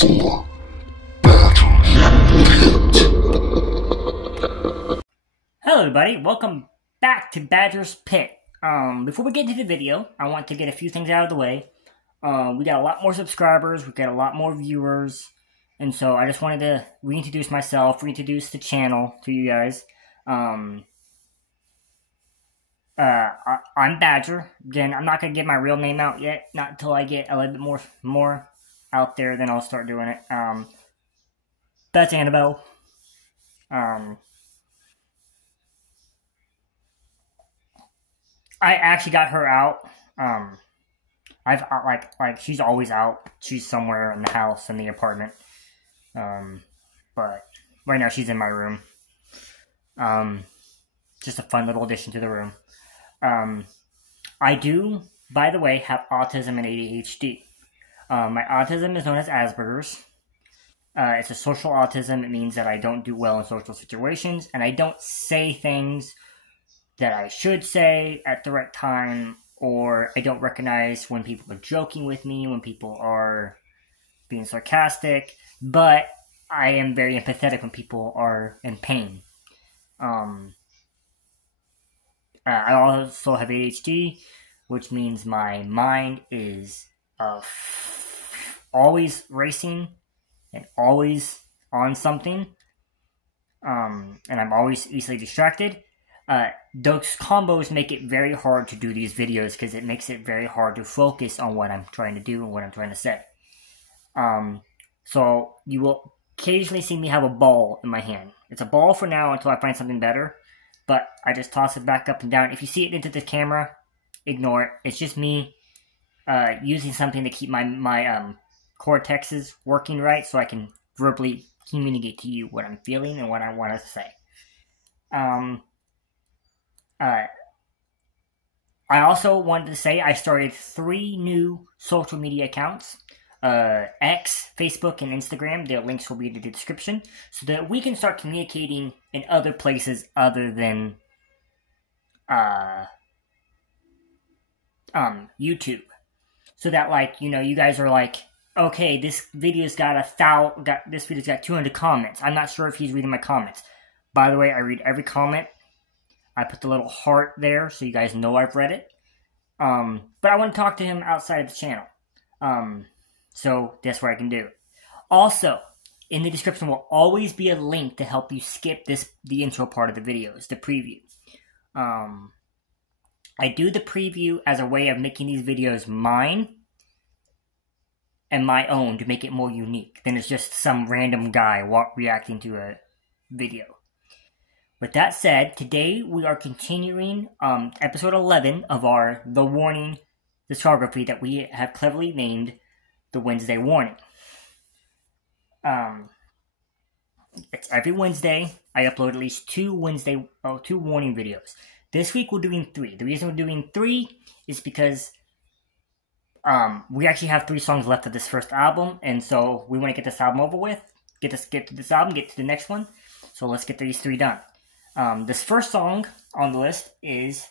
for Badger's Pit. Hello everybody, welcome back to Badger's Pit. Before we get into the video, I want to get a few things out of the way. We got a lot more subscribers, we got a lot more viewers, and so I just wanted to reintroduce myself, reintroduce the channel to you guys. I'm Badger. Again, I'm not going to get my real name out yet, not until I get a little bit more out there, then I'll start doing it. That's Annabelle. I actually got her out. I've like she's always out. She's somewhere in the house, in the apartment. But right now she's in my room. Just a fun little addition to the room. I do, by the way, have autism and ADHD. My autism is known as Asperger's. It's a social autism. It means that I don't do well in social situations, and I don't say things that I should say at the right time, or I don't recognize when people are joking with me, when people are being sarcastic, but I am very empathetic when people are in pain. I also have ADHD, which means my mind is always racing and always on something, and I'm always easily distracted. Those combos make it very hard to do these videos because it makes it very hard to focus on what I'm trying to do and what I'm trying to say. So you will occasionally see me have a ball in my hand. It's a ball for now until I find something better, but I just toss it back up and down. If you see it into the camera, ignore it. It's just me using something to keep my cortexes working right so I can verbally communicate to you what I'm feeling and what I want to say. I also wanted to say I started 3 new social media accounts. X, Facebook, and Instagram. Their links will be in the description, so that we can start communicating in other places other than YouTube. So that, like, you know, you guys are like, okay, this video's got 200 comments. I'm not sure if he's reading my comments. By the way, I read every comment. I put the little heart there so you guys know I've read it. But I want to talk to him outside of the channel. So that's where I can do it. Also, in the description will always be a link to help you skip the intro part of the videos, the preview. I do the preview as a way of making these videos mine and my own to make it more unique than it's just some random guy reacting to a video. With that said, today we are continuing episode 11 of our The Warning discography that we have cleverly named the Wednesday Warning. It's every Wednesday. I upload at least 2 warning videos. This week we're doing 3. The reason we're doing 3 is because we actually have 3 songs left of this first album, and so we want to get this album over with, get to this album, get to the next one. So let's get these 3 done. This first song on the list is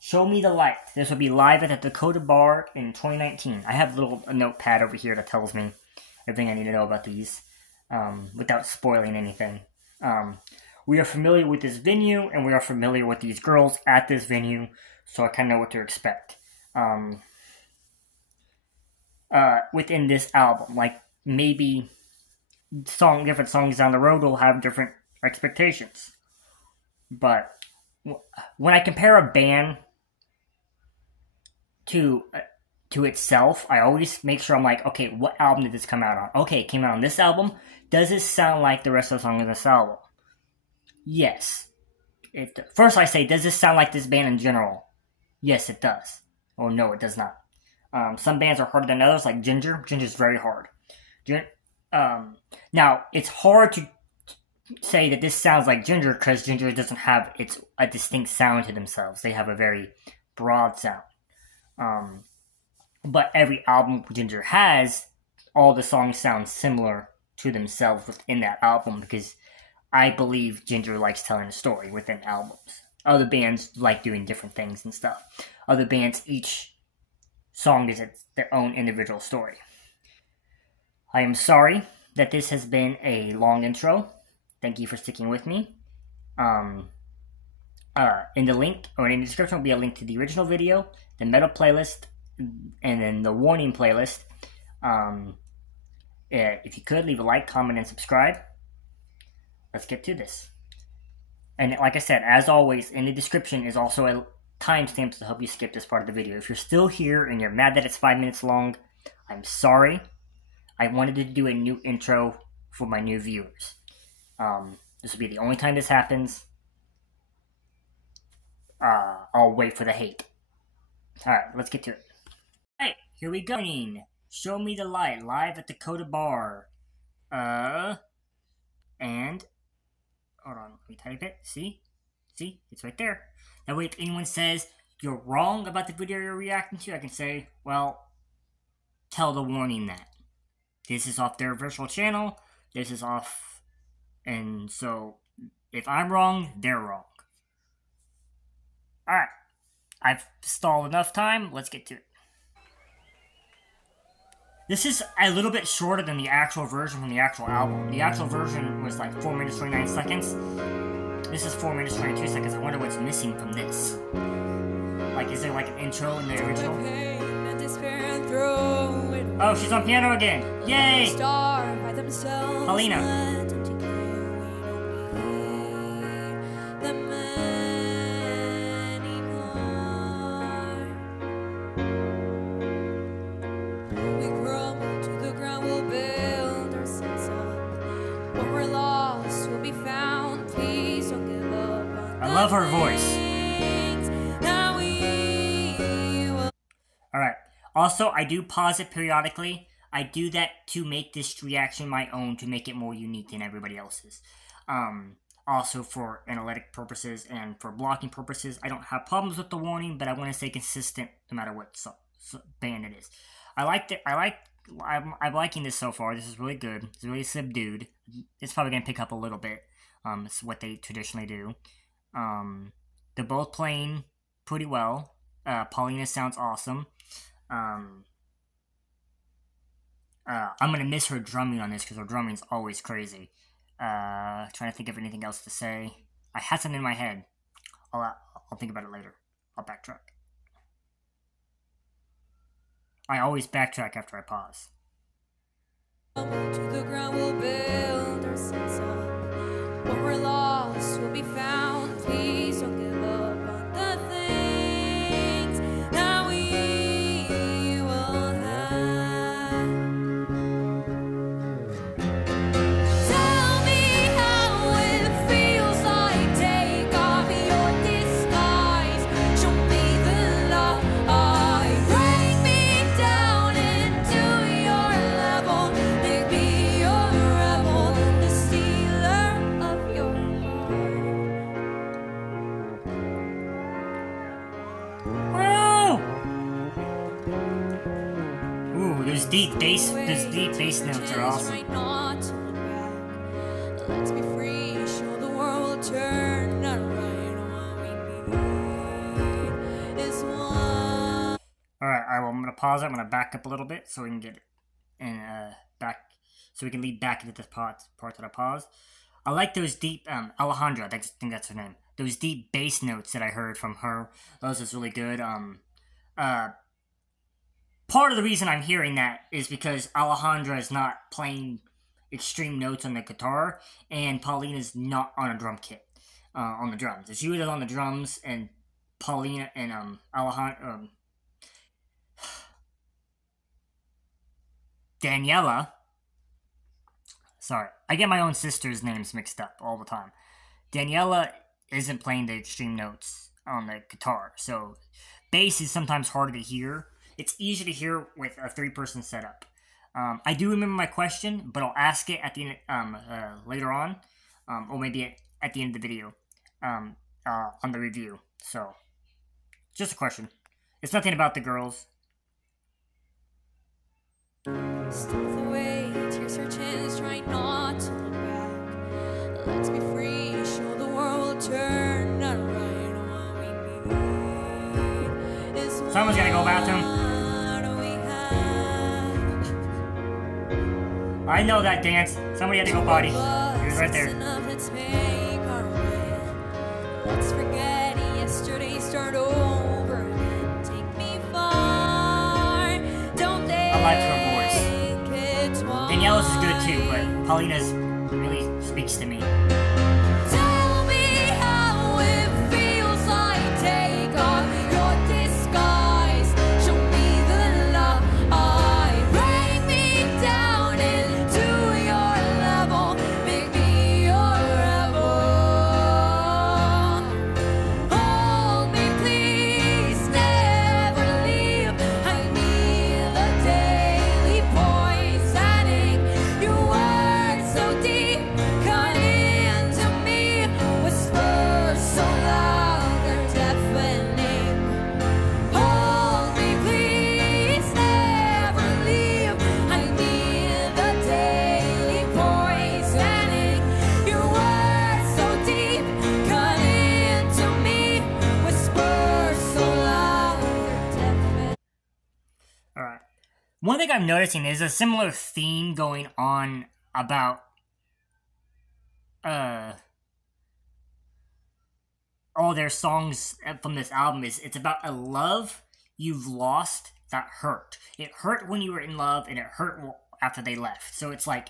Show Me the Light. This will be live at the Dakota Bar in 2019. I have a notepad over here that tells me everything I need to know about these, without spoiling anything. We are familiar with this venue, and we are familiar with these girls at this venue, so I kind of know what to expect. Within this album, like, maybe different songs down the road will have different expectations. But when I compare a band to itself, I always make sure I'm like, okay, what album did this come out on? Okay, it came out on this album. Does this sound like the rest of the songs on this album? Yes. First I say, does this sound like this band in general? Yes, it does. Or no, it does not. Some bands are harder than others, like Ginger. Ginger's very hard. Now, it's hard to say that this sounds like Ginger because Ginger doesn't have a distinct sound to themselves. They have a very broad sound. But every album Ginger has, all the songs sound similar to themselves within that album because I believe Ginger likes telling a story within albums. Other bands like doing different things and stuff. Other bands, each song is their own individual story. I am sorry that this has been a long intro. Thank you for sticking with me. In the link, or in the description, will be a link to the original video, the meta playlist, and then the warning playlist. If you could, leave a like, comment, and subscribe. Let's get to this. And like I said, as always, in the description is also a timestamp to help you skip this part of the video. If you're still here and you're mad that it's 5 minutes long, I'm sorry. I wanted to do a new intro for my new viewers. This will be the only time this happens. I'll wait for the hate. Alright, let's get to it. Alright, here we go. Show me the light, live at Dakota Bar. And hold on, let me type it. See? It's right there. That way, if anyone says you're wrong about the video you're reacting to, I can say, well, tell the warning that this is off their virtual channel, this is off, and so if I'm wrong, they're wrong. Alright, I've stalled enough time, let's get to it. This is a little bit shorter than the actual version from the actual album. The actual version was like 4 minutes 29 seconds. This is 4 minutes 22 seconds. I wonder what's missing from this. Like, is there like an intro in the original? Oh, she's on piano again! Yay! Paulina. I love her voice. Alright. Also, I do pause it periodically. I do that to make this reaction my own, to make it more unique than everybody else's. Also for analytic purposes and for blocking purposes. I don't have problems with the warning, but I want to stay consistent no matter what band it is. I'm liking this so far. This is really good. It's really subdued. It's probably going to pick up a little bit. It's what they traditionally do. They're both playing pretty well. Paulina sounds awesome. I'm gonna miss her drumming on this because her drumming's always crazy. Trying to think of anything else to say. I had something in my head. I'll think about it later. I'll backtrack. I always backtrack after I pause. To the ground we'll build our sense of when we're lost, we'll be found. Please don't give up on the things that we will have. Tell me how it feels like, take off your disguise. Show me the light. Break me down into your level. Make me your rebel, the stealer of your heart. Ooh, those deep bass notes are awesome. Let's be free, show the world turn around. What we need is one. Alright, I'm gonna pause it. I'm gonna back up a little bit so we can get it so we can lead back into this part that I paused. I like those deep Alejandra, I think that's her name. Those deep bass notes that I heard from her. Those is really good. Part of the reason I'm hearing that is because Alejandra is not playing extreme notes on the guitar, and Paulina's not on a drum kit, on the drums. It's usually on the drums, and Paulina and Alejandra, Daniela. Sorry, I get my own sister's names mixed up all the time. Daniela isn't playing the extreme notes on the guitar, so bass is sometimes harder to hear. It's easy to hear with a 3-person setup. I do remember my question, but I'll ask it at the end, later on, or maybe at the end of the video, on the review. So, just a question. It's nothing about the girls. Stealth away, tears are chins, try not to look back. Let's be free, show the world turn around. What we need is someone's gotta go bathroom. I know that dance. Somebody had to go potty. He was right there. Let's forget yesterday, start over again. Take me far. Don't they? I like her voice. Daniela's is good too, but Paulina's really speaks to me. Tell me how it feels like. Take off your disguise. Show me the love I bring me down into your level. Make me your rebel. Hold me, please, never leave. I need the daily poisoning. Your words so deep, cut into me. Whispers so loud they're deafening. Hold me, please, never leave. I need the daily poisoning. Your words so deep, cut into me. Whispers so loud they're deafening. Alright. One thing I'm noticing is a similar theme going on about all their songs from this album. It's about a love you've lost that hurt. It hurt when you were in love, and it hurt after they left. So it's like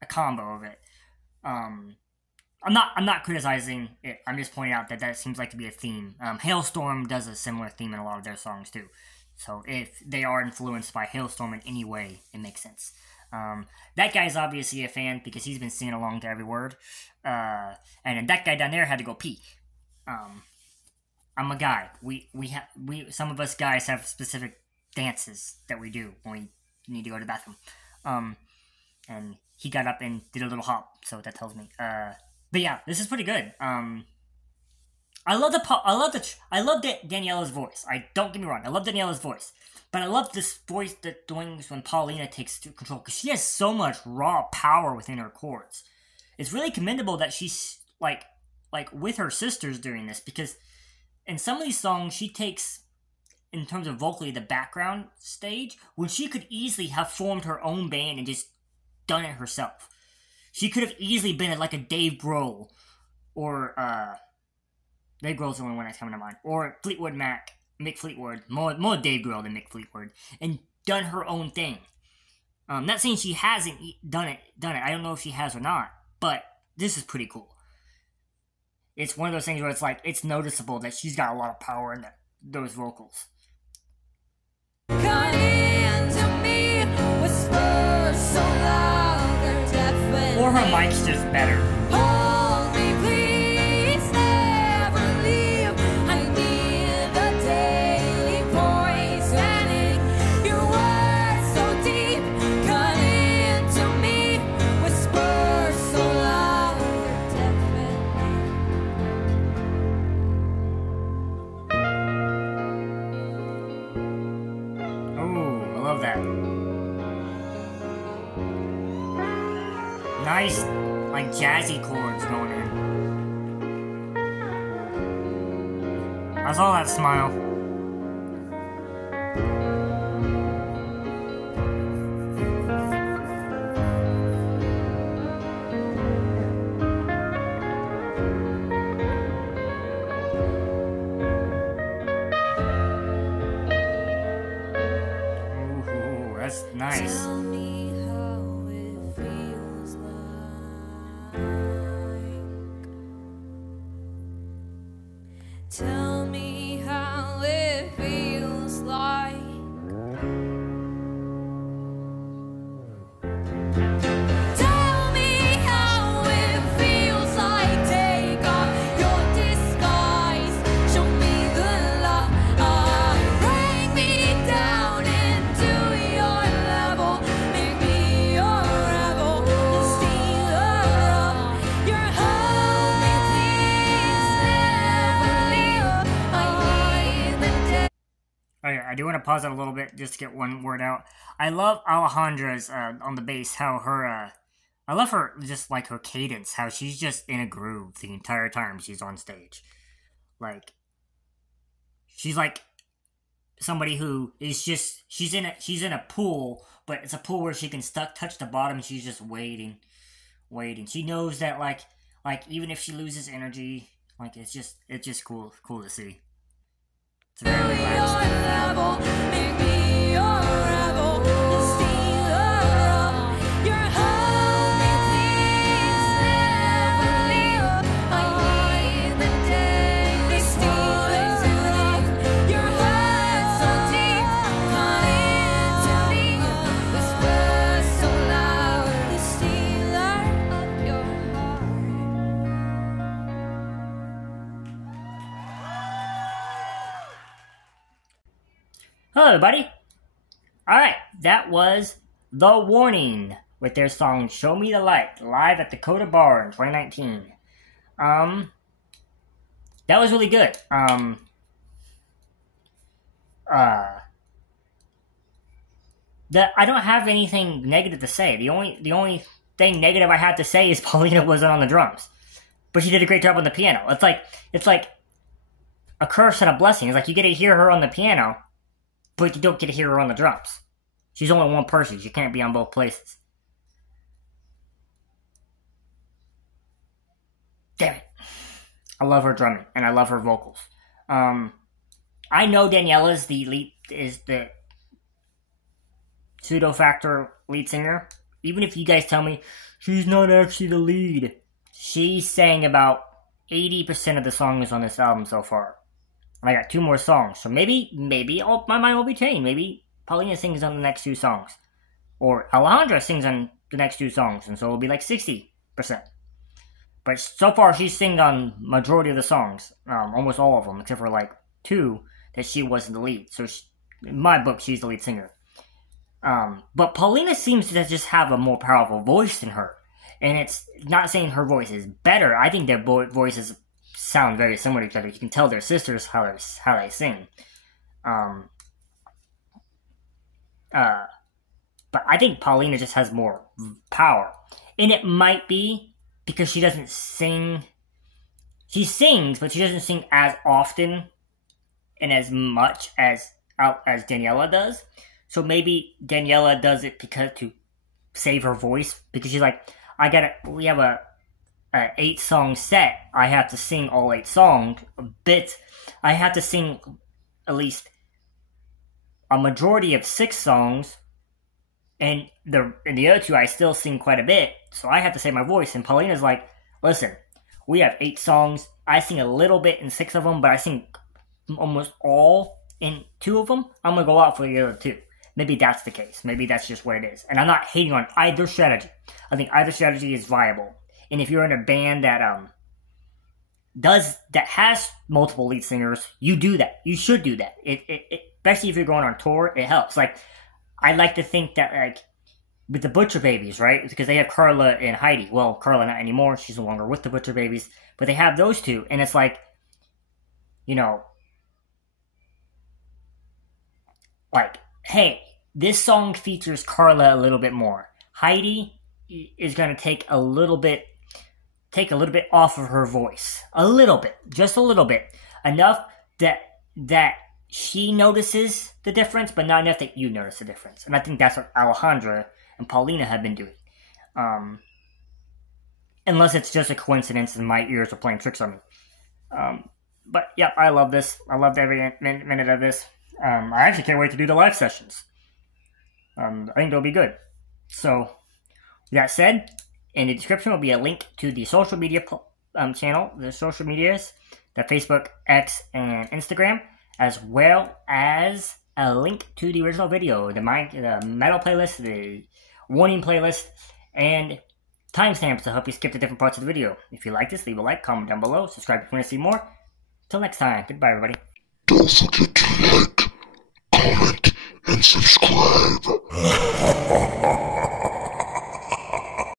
a combo of it. I'm not criticizing it. I'm just pointing out that seems like to be a theme. Hailstorm does a similar theme in a lot of their songs too. So if they are influenced by Hailstorm in any way, it makes sense. That guy's obviously a fan because he's been singing along to every word. And then that guy down there had to go pee. I'm a guy. Some of us guys have specific dances that we do when we need to go to the bathroom. And he got up and did a little hop, so that tells me. But yeah, this is pretty good. I love Daniela's voice. Don't get me wrong, I love Daniela's voice, but I love this voice that doings when Paulina takes control because she has so much raw power within her chords. It's really commendable that she's like with her sisters during this, because in some of these songs she takes, in terms of vocally, the background stage when she could easily have formed her own band and just done it herself. She could have easily been like a Dave Grohl or Dave Grohl's the only one that's coming to mind, or Fleetwood Mac, Mick Fleetwood, more Dave Grohl than Mick Fleetwood, and done her own thing. Not saying she hasn't done it. I don't know if she has or not, but this is pretty cool. It's one of those things where it's like, it's noticeable that she's got a lot of power in those vocals. Cut into me, whispers so loud they're deafening. Or her mic's just better. Hold me, please, never leave. I need the daily poisoning. Your words so deep, cut into me. Whispers so loud they're deafening. Oh, I love that. Nice, like, jazzy chords going in. I saw that smile. Ooh, that's nice. Tell me how it feels like. Tell me how it feels like. Tell me how it feels like. Take off your disguise. Show me the love. Bring me down into your level. Make me your rebel. Steal of your hold me, please, never leave. I need the day. Okay, I do want to pause it a little bit just to get one word out. I love Alejandra's on the bass, how her, I love her, just like her cadence, how she's just in a groove the entire time she's on stage. Like, she's like somebody who is just she's in a pool, but it's a pool where she can touch the bottom, and she's just waiting. She knows that like even if she loses energy, like it's just cool to see. It's very relaxed. Hello, everybody. Alright, that was The Warning with their song Show Me the Light, live at Dakota Bar in 2019. That was really good. I don't have anything negative to say. The only thing negative I have to say is Paulina wasn't on the drums. But she did a great job on the piano. It's like a curse and a blessing. It's like you get to hear her on the piano, but you don't get to hear her on the drums. She's only one person. She can't be on both places. Damn it. I love her drumming, and I love her vocals. I know Daniela's is the pseudo-factor lead singer. Even if you guys tell me she's not actually the lead. She sang about 80% of the songs on this album so far. And I got 2 more songs, so maybe my mind will be changed. Maybe Paulina sings on the next 2 songs. Or Alejandra sings on the next 2 songs, and so it'll be like 60%. But so far, she's singing on majority of the songs. Almost all of them, except for like 2 that she wasn't the lead. So in my book, she's the lead singer. But Paulina seems to just have a more powerful voice than her. And it's not saying her voice is better. I think their voices sound very similar to each other. You can tell they're sisters how they sing. But I think Paulina just has more power. And it might be because she doesn't sing. She sings, but she doesn't sing as often and as much as Daniela does. So maybe Daniela does it to save her voice. Because she's like, we have a 8-song set. I have to sing all 8 songs. I have to sing at least a majority of 6 songs, and the other 2 I still sing quite a bit. So I have to save my voice. And Paulina's like, listen, we have 8 songs. I sing a little bit in 6 of them, but I sing almost all in 2 of them. I'm gonna go out for the other 2. Maybe that's the case. Maybe that's just what it is. And I'm not hating on either strategy. I think either strategy is viable. And if you're in a band that has multiple lead singers, you do that. You should do that. Especially if you're going on tour, it helps. Like, I like to think that, like, with the Butcher Babies, right? Because they have Carla and Heidi. Well, Carla not anymore. She's no longer with the Butcher Babies. But they have those 2. And it's like, hey, this song features Carla a little bit more. Heidi is going to take a little bit off of her voice. A little bit. Just a little bit. Enough that she notices the difference, but not enough that you notice the difference. And I think that's what Alejandra and Paulina have been doing. Unless it's just a coincidence and my ears are playing tricks on me. But yeah, I love this. I loved every minute of this. I actually can't wait to do the live sessions. I think they'll be good. So, with that said, in the description will be a link to the social media channel, the social medias, the Facebook, X, and Instagram, as well as a link to the original video, the metal playlist, the warning playlist, and timestamps to help you skip to different parts of the video. If you like this, leave a like, comment down below, subscribe if you want to see more. Till next time, goodbye everybody. Don't forget to like, comment, and subscribe.